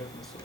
já começou.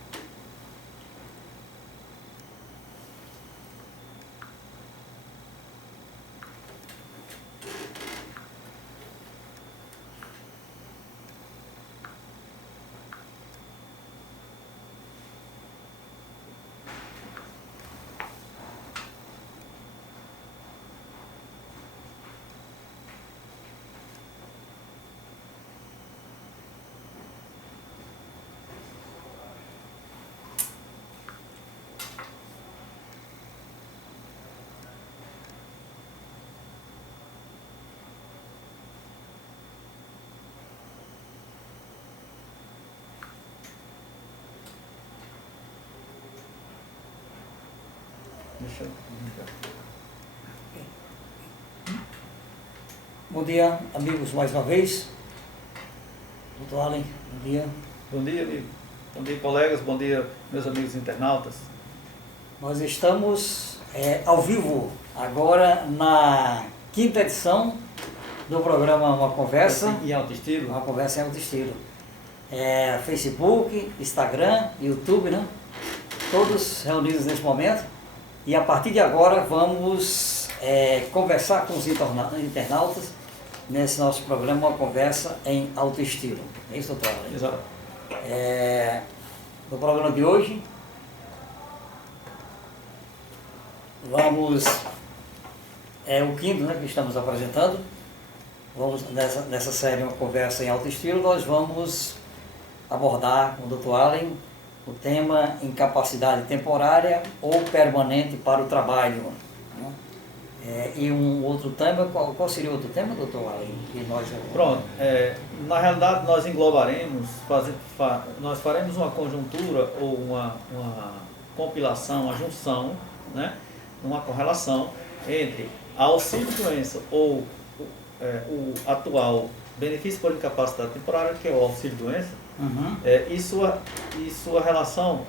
Deixa eu ligar. Bom dia, amigos, mais uma vez. Doutor Allen, bom dia. Bom dia, amigo. Bom dia, colegas. Bom dia, meus amigos internautas. Nós estamos ao vivo agora na quinta edição do programa Uma Conversa. Em alto estilo? Uma Conversa em Alto Estilo. Facebook, Instagram, YouTube, né? Todos reunidos nesse momento. E a partir de agora vamos conversar com os internautas nesse nosso programa Uma Conversa em Alto Estilo. É isso, doutor Allen? Exato. No programa de hoje, vamos... É o quinto, né, que estamos apresentando. Vamos, nessa série Uma Conversa em Alto Estilo, nós vamos abordar com o doutor Allen o tema incapacidade temporária ou permanente para o trabalho. Né? E um outro tema, qual seria o outro tema, doutor Allen? Que nós... Pronto, na realidade nós englobaremos, nós faremos uma conjuntura ou uma compilação, uma junção, né? Uma correlação entre a auxílio-doença ou o atual benefício por incapacidade temporária, que é o auxílio-doença, e sua relação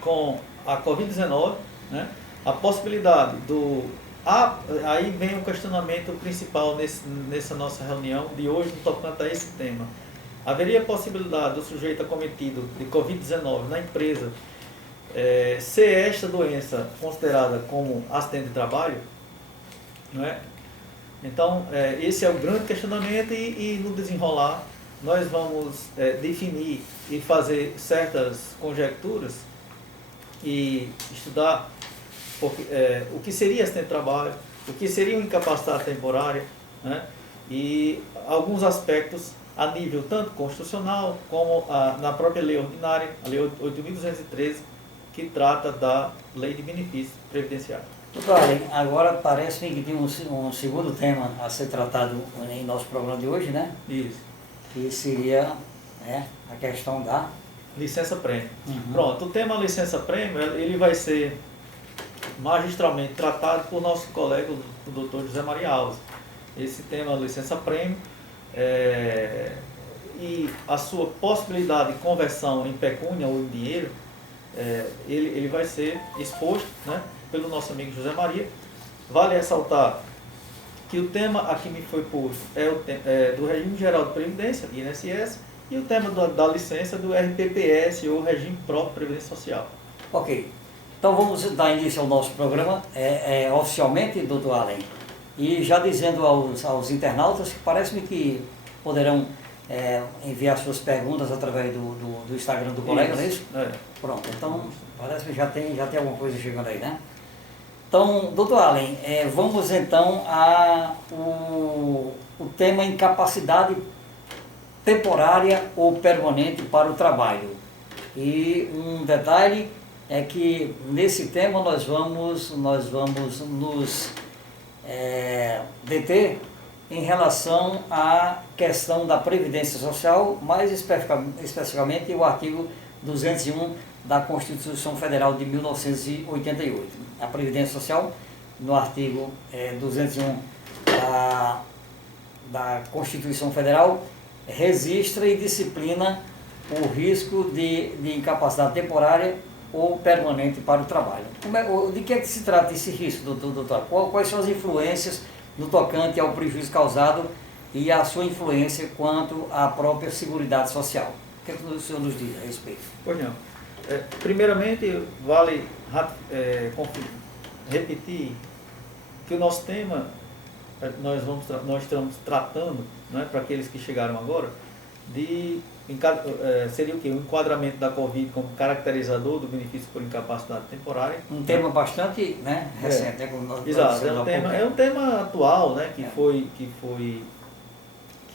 com a Covid-19, né? A possibilidade aí vem o questionamento principal nessa nossa reunião de hoje, no tocante a esse tema. Haveria possibilidade do sujeito acometido de Covid-19 na empresa ser esta doença considerada como acidente de trabalho? Não é? Então, esse é o grande questionamento e no desenrolar nós vamos definir e fazer certas conjecturas e estudar o que seria acidente de trabalho, o que seria uma incapacidade temporária, né? E alguns aspectos a nível tanto constitucional como na própria lei ordinária, a Lei 8.213, que trata da Lei de Benefício Previdenciário. Doutor Allen, agora parece-me que tem um segundo tema a ser tratado em nosso programa de hoje, né? Isso. Que seria a questão da licença-prêmio. Pronto, o tema licença-prêmio, ele vai ser magistralmente tratado por nosso colega, o doutor José Maria Alves. Esse tema licença-prêmio e a sua possibilidade de conversão em pecúnia ou em dinheiro, ele vai ser exposto, né, pelo nosso amigo José Maria. Vale ressaltar que o tema a que me foi posto é do Regime Geral de Previdência, INSS, e o tema da licença do RPPS, ou Regime Próprio de Previdência Social. Ok. Então vamos dar início ao nosso programa, oficialmente, doutor Allen. E já dizendo aos internautas, que parece-me que poderão enviar suas perguntas através do Instagram do colega, não é isso? Pronto, então parece que já tem alguma coisa chegando aí, né? Então, doutor Allen, vamos então o tema incapacidade temporária ou permanente para o trabalho. E um detalhe é que nesse tema nós vamos nos deter em relação à questão da Previdência Social, mais especificamente o artigo 201 da Constituição Federal de 1988. A Previdência Social, no artigo 201 da Constituição Federal, registra e disciplina o risco de incapacidade temporária ou permanente para o trabalho. De que é que se trata esse risco, doutor? Quais são as influências no tocante ao prejuízo causado e a sua influência quanto à própria Seguridade Social? O que é que o senhor nos diz a respeito? Pois não. Primeiramente, vale repetir que o nosso tema, nós estamos tratando, né, para aqueles que chegaram agora, seria o quê? O enquadramento da Covid como caracterizador do benefício por incapacidade temporária. Um tema bastante, né, recente, né? Como Exato, é um tema atual, né, que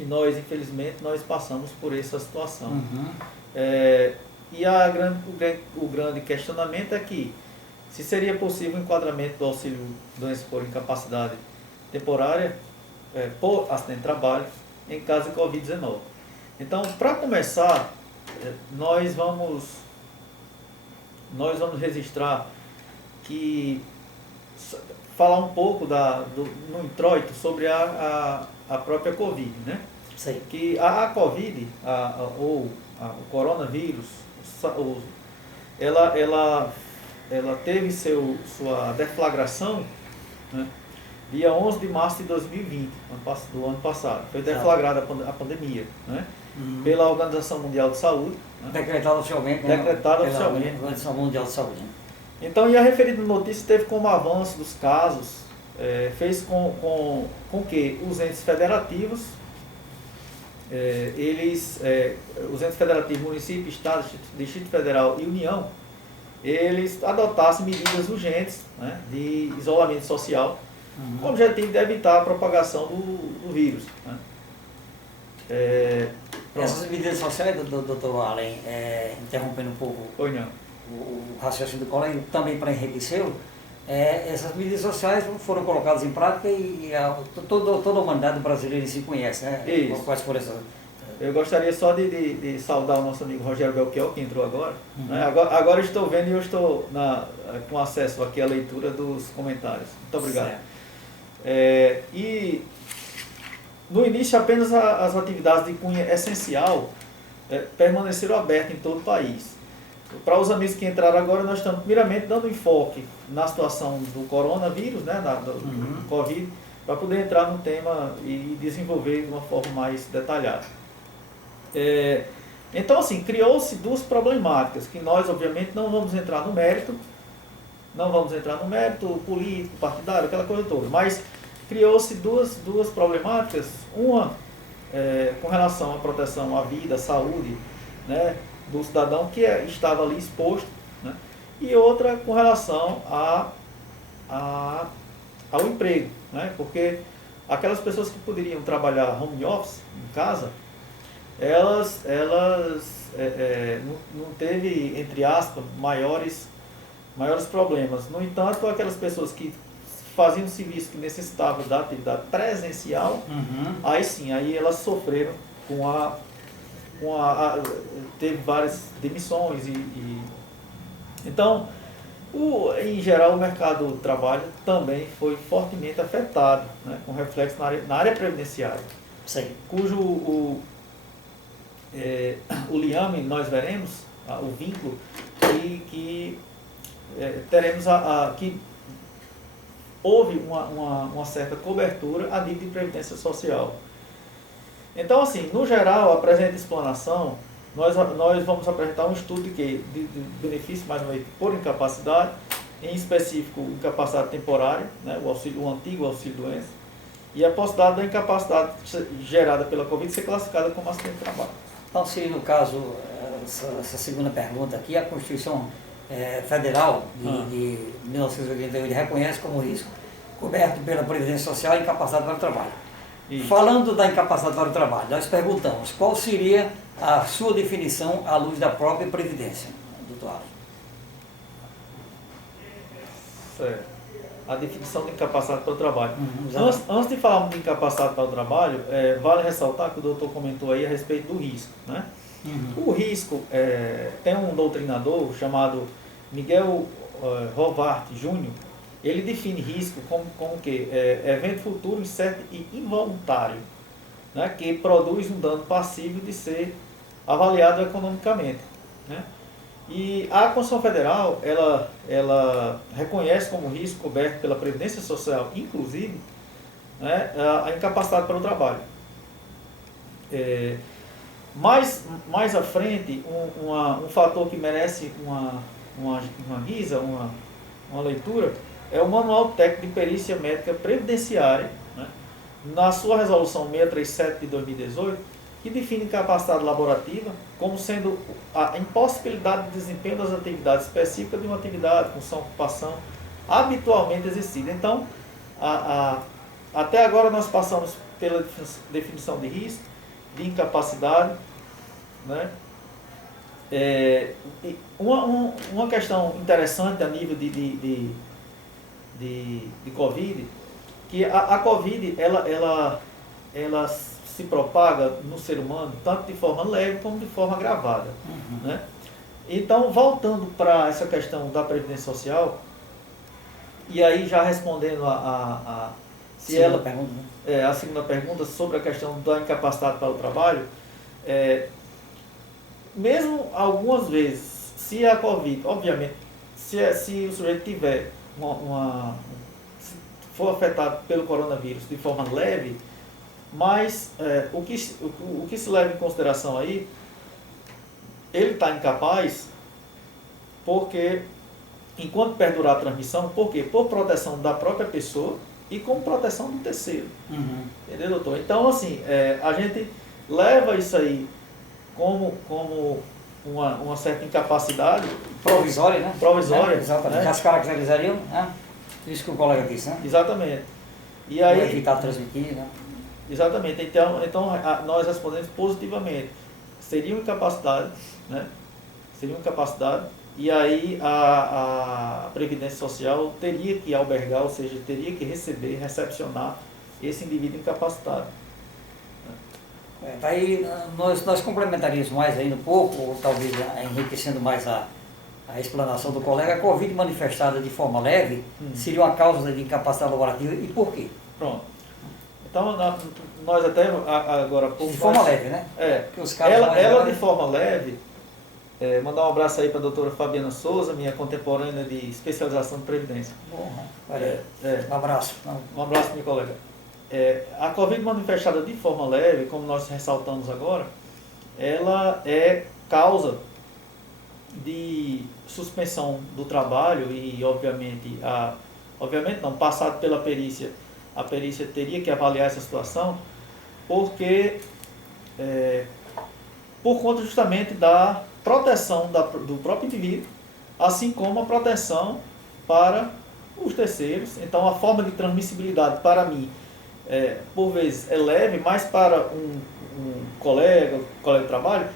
nós, infelizmente, nós passamos por essa situação. Uhum. E o grande questionamento é que se seria possível o enquadramento do auxílio doença por incapacidade temporária por acidente de trabalho em caso de Covid-19. Então, para começar, nós vamos registrar falar um pouco no introito sobre a própria Covid, né? Sim. Que a Covid, o coronavírus, ela teve sua deflagração, né, dia 11 de março de 2020, do ano passado. Foi deflagrada a pandemia, né, pela Organização Mundial de Saúde. Né, decretada oficialmente. Decretada oficialmente. Pela Organização Mundial de Saúde. Então, e a referida notícia teve como avanço dos casos, fez com que os entes federativos, os entes federativos, município, estado, Distrito Federal e União, eles adotassem medidas urgentes, né, de isolamento social, com o objetivo de evitar a propagação do vírus. Né. Essas medidas sociais, doutor Allen, interrompendo um pouco o raciocínio do colega, também para enriquecer, essas medidas sociais foram colocadas em prática e toda a humanidade brasileira se conhece, né? Isso. Quais foram essas? Eu gostaria só de saudar o nosso amigo Rogério Belchior, que entrou agora. Né? Agora eu estou vendo e eu estou com acesso aqui à leitura dos comentários. Muito obrigado. E no início apenas as atividades de cunho essencial permaneceram abertas em todo o país. Para os amigos que entraram agora, nós estamos primeiramente dando enfoque na situação do coronavírus, né, do Covid, para poder entrar no tema e desenvolver de uma forma mais detalhada. Então, assim, criou-se duas problemáticas, que nós, obviamente, não vamos entrar no mérito político, partidário, aquela coisa toda, mas criou-se duas problemáticas, uma com relação à proteção à vida, à saúde, né, do cidadão que estava ali exposto, né, e outra com relação ao emprego, né, porque aquelas pessoas que poderiam trabalhar home office em casa, elas não teve, entre aspas, maiores problemas. No entanto, aquelas pessoas que faziam serviço que necessitavam da atividade presencial, aí sim, aí elas sofreram teve várias demissões então, em geral, o mercado do trabalho também foi fortemente afetado, né, com reflexo na área previdenciária. Sim. Cujo o liame nós veremos, o vínculo, que teremos que houve uma certa cobertura a nível de previdência social. Então, assim, no geral, a presente explanação, nós vamos apresentar um estudo de benefício, mais uma vez, por incapacidade, em específico, incapacidade temporária, né, o antigo auxílio-doença, e a possibilidade da incapacidade gerada pela Covid ser classificada como acidente de trabalho. Então, se no caso, essa segunda pergunta aqui, a Constituição Federal de 1988 reconhece como risco coberto pela Previdência Social a incapacidade para o trabalho. Isso. Falando da incapacidade para o trabalho, nós perguntamos qual seria a sua definição à luz da própria Previdência, doutor Allen? Certo. A definição de incapacidade para o trabalho. Antes de falarmos de incapacidade para o trabalho, vale ressaltar que o doutor comentou aí a respeito do risco, né? O risco, tem um doutrinador chamado Miguel Rovart Júnior. Ele define risco como que evento futuro incerto e involuntário, né, que produz um dano passível de ser avaliado economicamente, né? E a Constituição Federal, ela reconhece como risco coberto pela Previdência Social, inclusive, né, a incapacidade para o trabalho. Mais à frente, um fator que merece uma guisa, uma leitura, é o Manual Técnico de Perícia Médica Previdenciária, né, na sua resolução 637 de 2018, que define incapacidade laborativa como sendo a impossibilidade de desempenho das atividades específicas de uma atividade, função, ocupação habitualmente exercida. Então, até agora nós passamos pela definição de risco, de incapacidade, né? Uma questão interessante a nível de Covid, que a Covid ela se propaga no ser humano tanto de forma leve como de forma agravada. Né? Então, voltando para essa questão da Previdência Social, e aí já respondendo a segunda pergunta sobre a questão da incapacidade para o trabalho, mesmo algumas vezes, se a Covid, obviamente, se o sujeito tiver for afetado pelo coronavírus de forma leve, mas o que se leva em consideração aí, ele está incapaz porque, enquanto perdurar a transmissão, por quê? Por proteção da própria pessoa e com proteção do terceiro. Entendeu, doutor? Então, assim, a gente leva isso aí como uma certa incapacidade provisória, né? Provisória. Exatamente. Né? As caracterizariam, né? Isso que o colega disse, né? Exatamente. E aí, evitar transmitir, né? Exatamente. Então nós respondemos positivamente. Seria uma incapacidade, né? Seria uma incapacidade. E aí a Previdência Social teria que albergar, ou seja, teria que recepcionar esse indivíduo incapacitado. Daí nós complementaríamos mais ainda um pouco, ou talvez enriquecendo mais a explanação do colega. A Covid manifestada de forma leve seria uma causa de incapacidade laborativa, e por quê? Pronto. Então, nós até agora... De forma leve, né? Porque os casos ela de forma leve, mandar um abraço aí para a doutora Fabiana Souza, minha contemporânea de especialização de Previdência. Bom, um abraço. Um abraço, meu colega. A Covid manifestada de forma leve, como nós ressaltamos agora, ela é causa de suspensão do trabalho e, obviamente, passado pela perícia, a perícia teria que avaliar essa situação, porque, por conta justamente da proteção do próprio indivíduo, assim como a proteção para os terceiros. Então, a forma de transmissibilidade, para mim, por vezes é leve, mas para um colega de trabalho,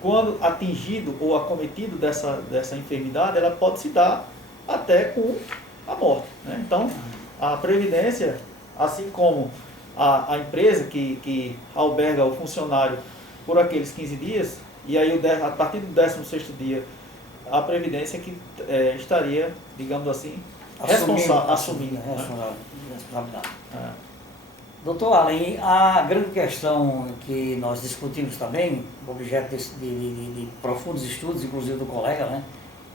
quando atingido ou acometido dessa enfermidade, ela pode se dar até com a morte. Né? Então, a Previdência, assim como a empresa que alberga o funcionário por aqueles 15 dias, e aí a partir do 16º dia, a Previdência que estaria, digamos assim, assumindo a responsabilidade. Doutor Allen, a grande questão que nós discutimos também, objeto de profundos estudos, inclusive do colega, né,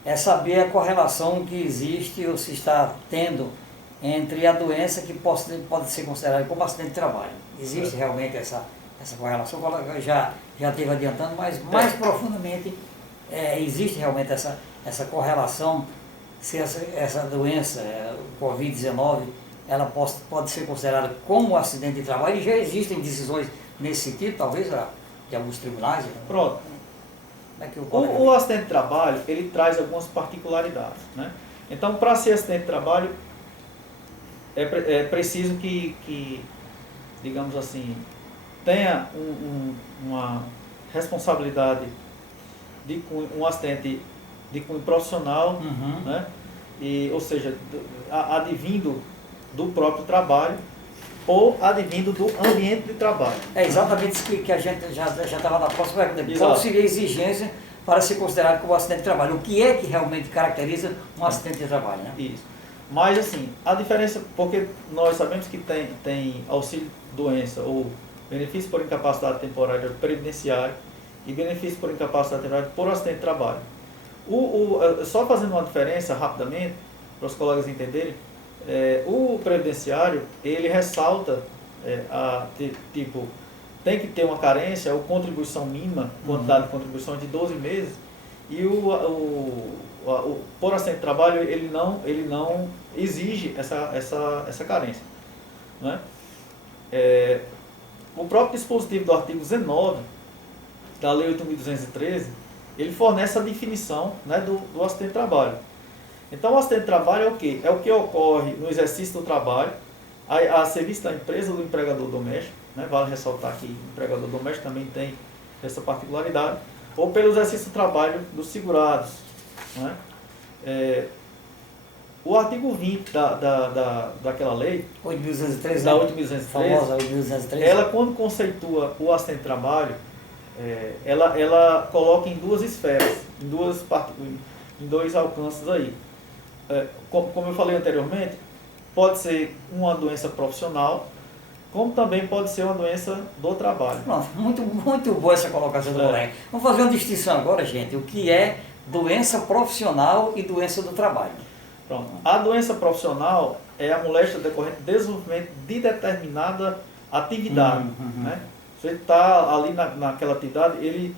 é saber a correlação que existe ou se está tendo entre a doença que pode ser considerada como acidente de trabalho. Existe realmente essa correlação? O colega já esteve adiantando, mas mais profundamente, existe realmente essa correlação, se essa doença, o Covid-19, ela pode ser considerada como acidente de trabalho, e já existem decisões nesse sentido, talvez de alguns tribunais. Pronto. O acidente de trabalho, ele traz algumas particularidades. Né? Então, para ser acidente de trabalho, é preciso que, digamos assim, tenha uma responsabilidade de um acidente de cunho profissional, né? Ou seja, advindo do próprio trabalho ou advindo do ambiente de trabalho. É exatamente isso que a gente já estava na próxima pergunta. Qual seria a exigência para ser considerado como acidente de trabalho? O que é que realmente caracteriza um acidente de trabalho? Né? Isso. Mas assim, a diferença, porque nós sabemos que tem auxílio-doença ou benefício por incapacidade temporária previdenciária e benefício por incapacidade temporária por acidente de trabalho. Só fazendo uma diferença rapidamente, para os colegas entenderem, o previdenciário, ele ressalta tem que ter uma carência ou contribuição mínima, quantidade de contribuição de 12 meses, e por acidente de trabalho ele não exige essa carência. Né? O próprio dispositivo do artigo 19 da Lei 8.213, ele fornece a definição, né, do acidente de trabalho. Então, o acidente de trabalho é o quê? É o que ocorre no exercício do trabalho, a serviço da empresa ou do empregador doméstico, né? Vale ressaltar que o empregador doméstico também tem essa particularidade, ou pelo exercício do trabalho dos segurados. Né? O artigo 20 daquela lei, 8.213, da né? 8.213, Famosa 8.213. ela, quando conceitua o acidente de trabalho, ela coloca em duas esferas, em dois alcances aí. Como eu falei anteriormente, pode ser uma doença profissional, como também pode ser uma doença do trabalho. Pronto, muito boa essa colocação do colega. Vamos fazer uma distinção agora, gente, o que é doença profissional e doença do trabalho. Pronto. A doença profissional é a moléstia decorrente de desenvolvimento de determinada atividade. Né? Você está ali naquela atividade, ele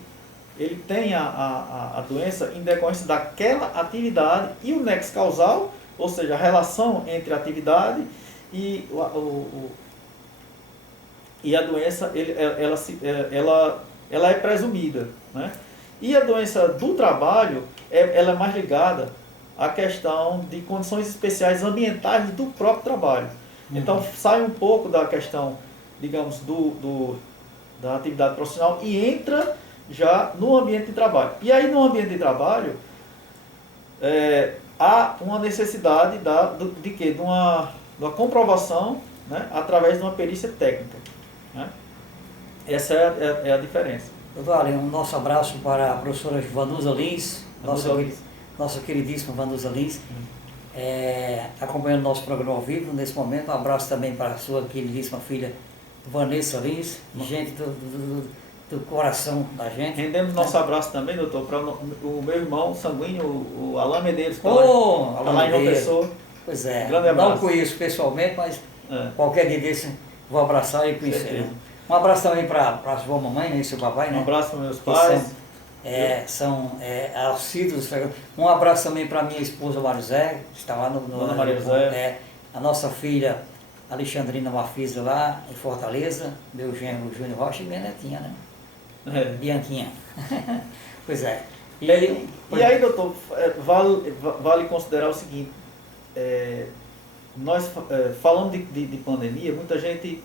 tem a doença em decorrência daquela atividade e o nexo causal, ou seja, a relação entre a atividade e a doença, ela é presumida. Né? E a doença do trabalho, ela é mais ligada à questão de condições especiais ambientais do próprio trabalho. Então, sai um pouco da questão, digamos, da atividade profissional e entra já no ambiente de trabalho. E aí, no ambiente de trabalho, há uma necessidade de uma comprovação, né, através de uma perícia técnica. Né? Essa é a diferença. Doutor Allen, um nosso abraço para a professora Vanusa Lins, nossa queridíssima Vanusa Lins, acompanhando nosso programa ao vivo nesse momento. Um abraço também para a sua queridíssima filha Vanessa Lins, gente do coração da gente. Rendemos nosso abraço também, doutor, para o meu irmão sanguíneo, o Alain Medeiros, que Alain lá em João Pessoa. Pois é, Grande abraço. não conheço pessoalmente, mas qualquer dia desse vou abraçar e conhecer. Um abraço também para a sua mamãe, né, e seu papai, né? Um abraço para meus pais. São assíduos. Um abraço também para minha esposa Marizé, que está lá no Dona Maria José. A nossa filha Alexandrina Mafisa lá em Fortaleza, meu genro Júnior Rocha e minha netinha, né? Bianquinha. Pois é. E aí, doutor, vale considerar o seguinte, nós falando de pandemia, muita gente,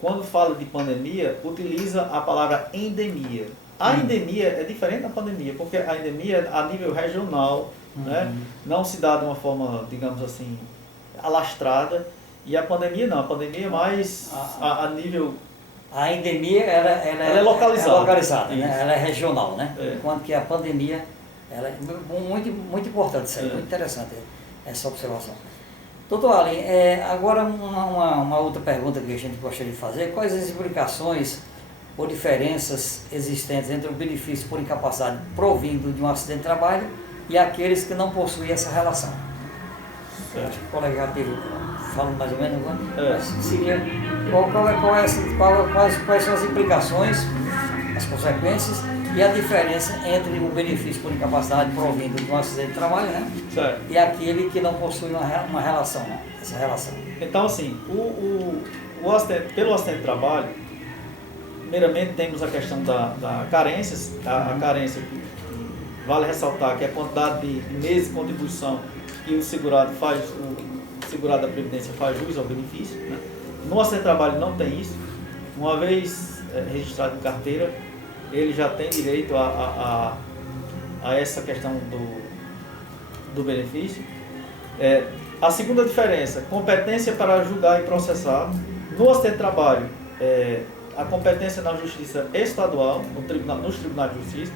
quando fala de pandemia, utiliza a palavra endemia. A endemia é diferente da pandemia, porque a endemia é a nível regional, né? Não se dá de uma forma, digamos assim, alastrada, e a pandemia não, a pandemia é mais a nível... A endemia ela é localizada, né? Ela é regional, né? Enquanto que a pandemia ela é muito importante, isso aí, muito interessante essa observação. Doutor Allen, agora uma outra pergunta que a gente gostaria de fazer: quais as implicações ou diferenças existentes entre o benefício por incapacidade provindo de um acidente de trabalho e aqueles que não possuem essa relação? Acho que o colega já teve falando mais ou menos, mas seria quais são as implicações, as consequências e a diferença entre o benefício por incapacidade provindo de um acidente de trabalho, né? Certo. E aquele que não possui uma relação, essa relação. Então, assim, pelo acidente de trabalho, primeiramente temos a questão da carência, a carência que vale ressaltar que é a quantidade de meses de contribuição que o segurado da Previdência faz jus ao benefício. Né? No acidente de trabalho não tem isso. Uma vez registrado em carteira, ele já tem direito a essa questão do benefício. A segunda diferença, competência para julgar e processar. No acidente de trabalho, a competência na Justiça Estadual, nos Tribunais de Justiça.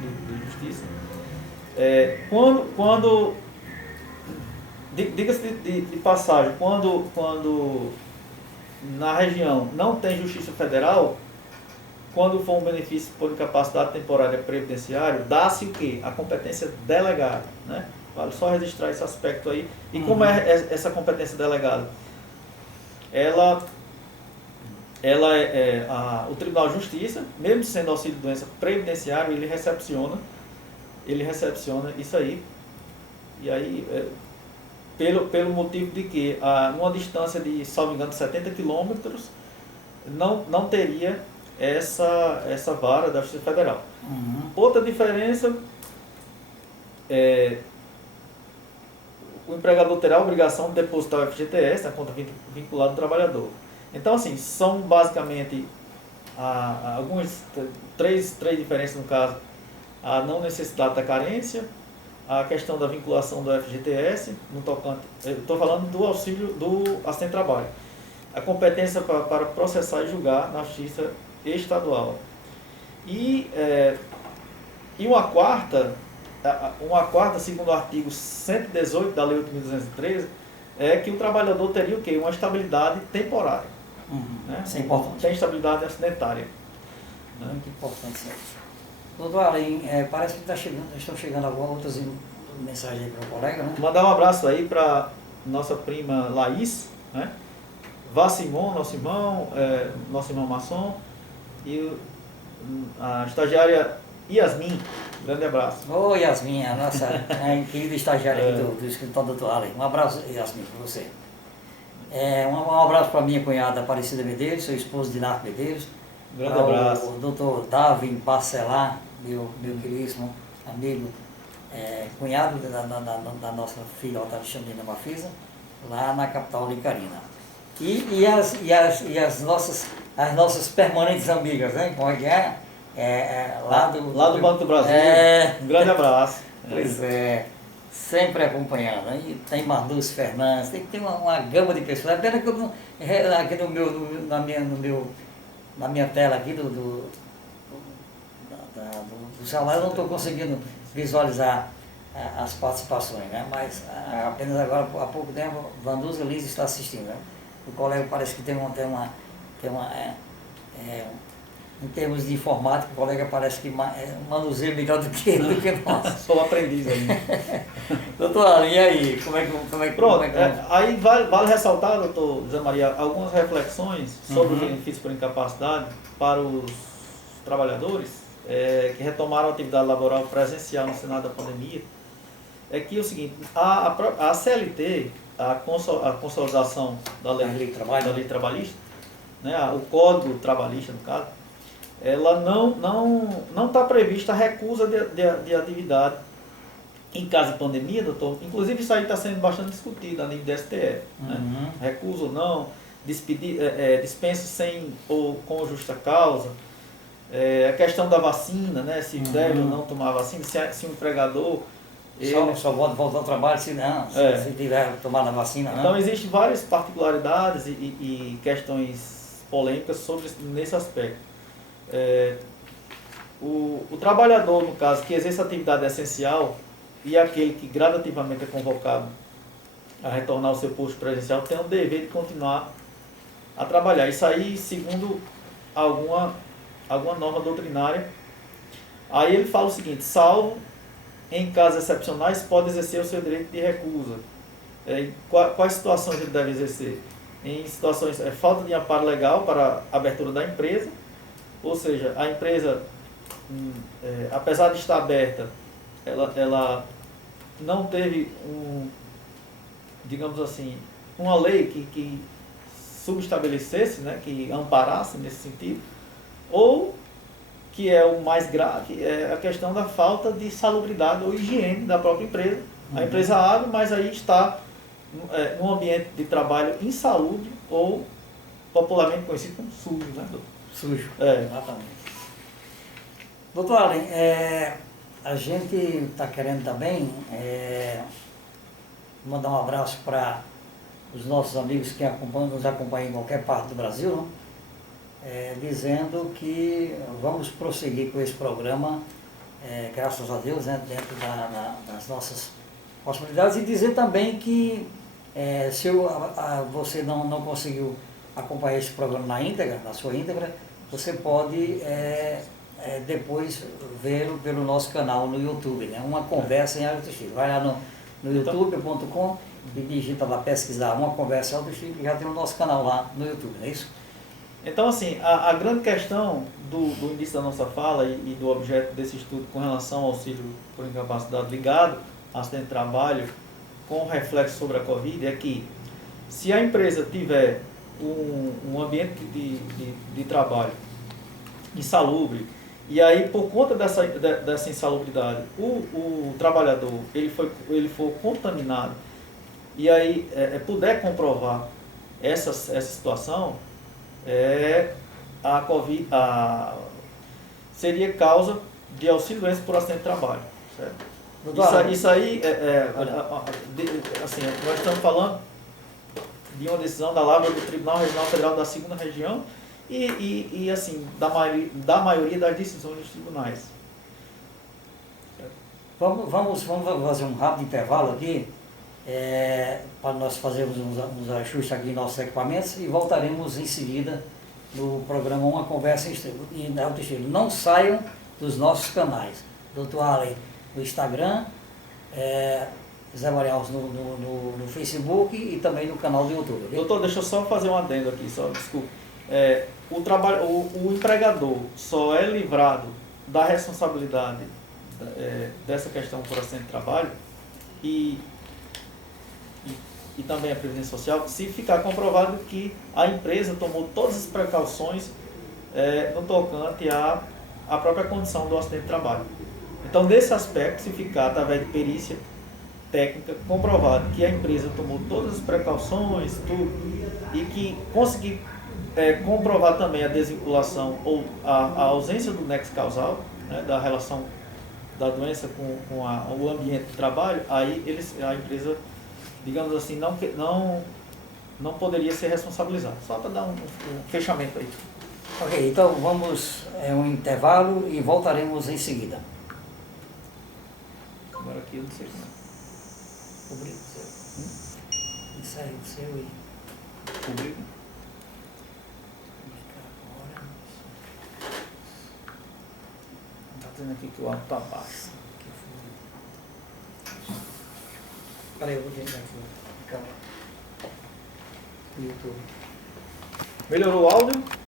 Diga-se de passagem, quando na região não tem Justiça Federal, quando for um benefício por incapacidade temporária previdenciária, dá-se o quê? A competência delegada. Né? Vale só registrar esse aspecto aí. E como é essa competência delegada? Ela o Tribunal de Justiça, mesmo sendo auxílio-doença previdenciário, ele recepciona isso aí. E aí, pelo motivo de que numa distância de, salvo engano, 70 quilômetros, não teria essa vara da Justiça Federal. Outra diferença o empregador terá a obrigação de depositar o FGTS, a conta vinculada do trabalhador. Então, assim, são basicamente algumas três diferenças no caso: a não necessidade da carência, a questão da vinculação do FGTS, no tocante, estou falando do auxílio do assistente de trabalho, a competência para processar e julgar na Justiça Estadual. E uma quarta, segundo o artigo 118 da Lei 8.213, é que o trabalhador teria o quê? Uma estabilidade temporária. Né? Isso é importante. Tem estabilidade acidentária. Né? Muito importante isso aí. Doutor Alain, parece que estão chegando algumas outras mensagens aí para o colega, né? Mandar um abraço aí para nossa prima Laís, né? Vassimon, nosso irmão maçom, e a estagiária Yasmin. Grande abraço. Ô Yasmin, a nossa querida estagiária aqui do escritório do Dr. Alain. Um abraço, Yasmin, para você. Um abraço para minha cunhada Aparecida Medeiros, seu esposo Dinarco Medeiros. Grande abraço. O doutor Davin Barcelar, meu queridíssimo amigo, cunhado da nossa filha Alexandrina Mafisa, lá na capital licarina. E as nossas permanentes amigas, né? Como é que é? Lá do Banco do Brasil. Um grande abraço. Pois sempre acompanhando. Né? E tem Marlúcio Fernandes, tem uma gama de pessoas. É pena que eu não, aqui na minha tela aqui do celular eu não estou conseguindo visualizar as participações, né? Mas apenas agora, há pouco tempo, Vanduza Liz está assistindo. Né? O colega parece que tem uma em termos de informática, o colega parece que manuseia melhor do que nós. Sou aprendiz aí. Doutor Alain, e aí? Pronto, aí vale ressaltar, doutor José Maria, algumas reflexões sobre o benefício por incapacidade para os trabalhadores que retomaram a atividade laboral presencial no cenário da pandemia. É que é o seguinte, a CLT, a consolidação da lei trabalhista, né, o Código Trabalhista, no caso, ela não está prevista a recusa de atividade em caso de pandemia, doutor. Inclusive isso aí está sendo bastante discutido a nível do STF. Né? Recusa ou não, dispensa sem ou com justa causa. A questão da vacina, né? Se deve ou não tomar vacina, se o empregador... Só pode voltar ao trabalho se tiver tomado a vacina. Então existem várias particularidades e questões polêmicas nesse aspecto. O trabalhador, no caso, que exerce atividade essencial e aquele que gradativamente é convocado a retornar ao seu posto presencial tem o dever de continuar a trabalhar. Isso aí, segundo alguma norma doutrinária. Aí ele fala o seguinte: salvo em casos excepcionais, pode exercer o seu direito de recusa. Quais situações ele deve exercer? Em situações falta de amparo legal para a abertura da empresa, ou seja, a empresa, apesar de estar aberta, ela não teve digamos assim, uma lei que subestabelecesse, né, que amparasse nesse sentido, ou que é o mais grave, é a questão da falta de salubridade ou higiene da própria empresa. A empresa abre, mas aí está num ambiente de trabalho insalubre ou popularmente conhecido como sujo, né, doutor? Sujo, exatamente. Doutor Alain, a gente está querendo também mandar um abraço para os nossos amigos que nos acompanham em qualquer parte do Brasil, não? Dizendo que vamos prosseguir com esse programa, graças a Deus, né, dentro das nossas possibilidades, e dizer também que se você não conseguiu acompanhar esse programa na sua íntegra, você pode depois vê-lo pelo nosso canal no YouTube, né? Uma Conversa em Autoestima. Vai lá no youtube.com e digita lá, pesquisar Uma Conversa em Autoestima, e já tem o nosso canal lá no YouTube, não é isso? Então, assim, a grande questão do início da nossa fala e do objeto desse estudo com relação ao auxílio por incapacidade ligado a acidente de trabalho com reflexo sobre a Covid é que se a empresa tiver um ambiente de trabalho insalubre, e aí por conta dessa insalubridade o trabalhador ele for contaminado, e aí puder comprovar essa situação, a COVID seria causa de auxílio doença por acidente de trabalho. Certo? Isso aí, assim, nós estamos falando de uma decisão da Lavra do Tribunal Regional Federal da 2ª Região e assim, da maioria das decisões dos tribunais. Vamos fazer um rápido intervalo aqui, para nós fazermos uns ajustes aqui em nossos equipamentos e voltaremos em seguida no programa Uma Conversa em Alto Estilo. Não saiam dos nossos canais. Dr. Allen no Instagram, Zé Marials no Facebook e também no canal do YouTube. Okay? Doutor, deixa eu só fazer um adendo aqui, desculpa. O empregador só é livrado da responsabilidade dessa questão por acidente de trabalho e também a Previdência Social, se ficar comprovado que a empresa tomou todas as precauções no tocante à própria condição do acidente de trabalho. Então, nesse aspecto, se ficar através de perícia técnica comprovado que a empresa tomou todas as precauções, tudo, e que conseguir comprovar também a desvinculação ou a ausência do nexo causal, né, da relação da doença com o ambiente de trabalho, aí a empresa, digamos assim, não poderia ser responsabilizada. Só para dar um fechamento aí. Ok, então vamos um intervalo e voltaremos em seguida. Agora aqui eu não sei como é. Publica o seu. Isso aí, o seu e... Publica. Agora. Está dizendo aqui que o áudio está baixo. Peraí, eu vou ver aqui. Calma. YouTube. Melhorou o áudio?